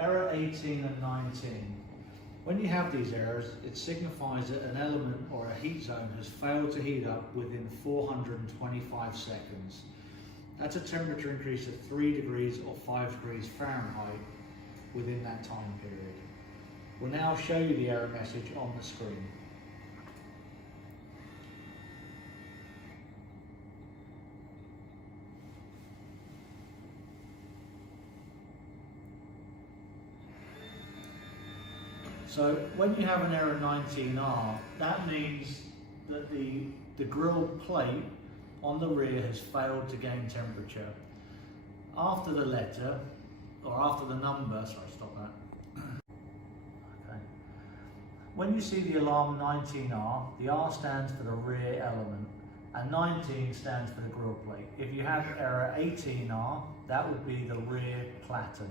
error 18 and 19. When you have these errors, it signifies that an element or a heat zone has failed to heat up within 425 seconds. That's a temperature increase of 3 degrees or 5 degrees Fahrenheit within that time period. We'll now show you the error message on the screen. So when you have an error 19R, that means that the grill plate on the rear has failed to gain temperature. After the letter, or after the number, sorry, stop that. Okay. When you see the alarm 19R, the R stands for the rear element, and 19 stands for the grill plate. If you have error 18R, that would be the rear platen.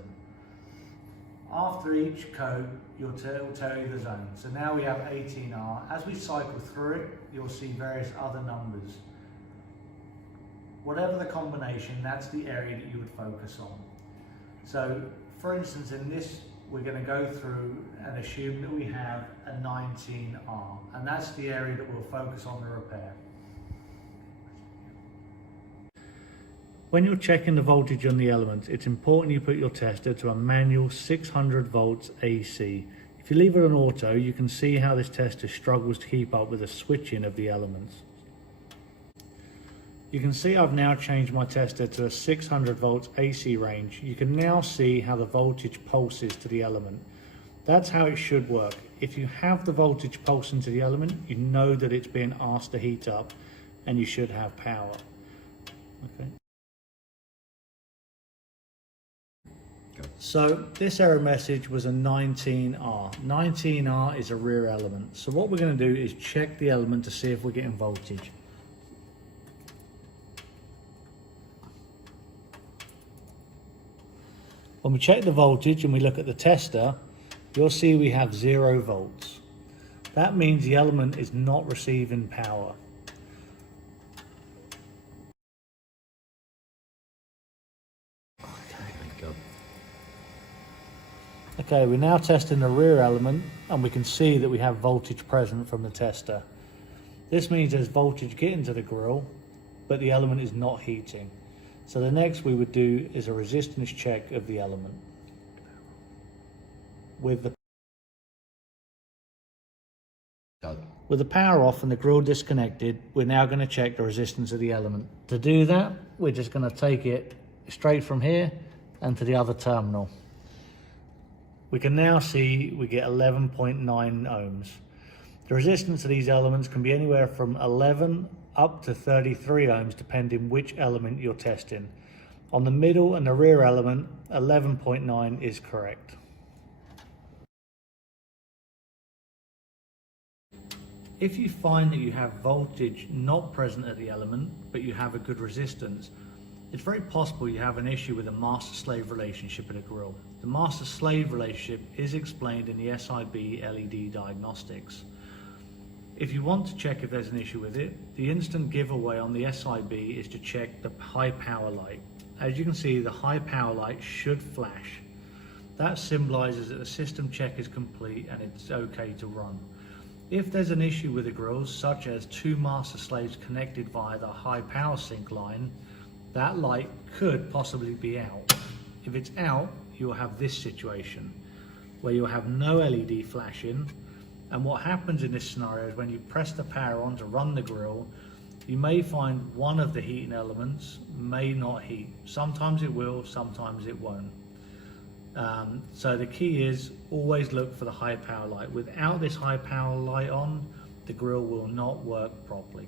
After each code, it will tell you the zone. So now we have 18R. As we cycle through it, you'll see various other numbers. Whatever the combination, that's the area that you would focus on. So, for instance, in this, we're going to go through and assume that we have a 19R, and that's the area that we'll focus on the repair. When you're checking the voltage on the elements, it's important you put your tester to a manual 600 volts AC. If you leave it on auto, you can see how this tester struggles to keep up with the switching of the elements. You can see I've now changed my tester to a 600 volts AC range. You can now see how the voltage pulses to the element. That's how it should work. If you have the voltage pulsing to the element, you know that it's being asked to heat up and you should have power. Okay. So this error message was a 19R. 19R is a rear element. So what we're going to do is check the element to see if we're getting voltage. When we check the voltage and we look at the tester, you'll see we have 0 volts. That means the element is not receiving power. Okay, we're now testing the rear element and we can see that we have voltage present from the tester. This means there's voltage getting to the grill, but the element is not heating. So the next we would do is a resistance check of the element. With the power off and the grill disconnected, we're now going to check the resistance of the element. To do that, we're just going to take it straight from here and to the other terminal. We can now see we get 11.9 ohms. The resistance of these elements can be anywhere from 11 up to 33 ohms depending which element you're testing. On the middle and the rear element, 11.9 is correct. If you find that you have voltage not present at the element, but you have a good resistance, it's very possible you have an issue with a master-slave relationship in a grill. The master-slave relationship is explained in the SIB LED diagnostics. If you want to check if there's an issue with it, the instant giveaway on the SIB is to check the high power light. As you can see, the high power light should flash. That symbolizes that the system check is complete and it's okay to run. If there's an issue with the grills, such as 2 master slaves connected via the high power sync line, that light could possibly be out. If it's out, you'll have this situation where you'll have no LED flashing, and what happens in this scenario is when you press the power on to run the grill, you may find one of the heating elements may not heat. Sometimes it will, sometimes it won't. So the key is always look for the high power light. Without this high power light on, the grill will not work properly.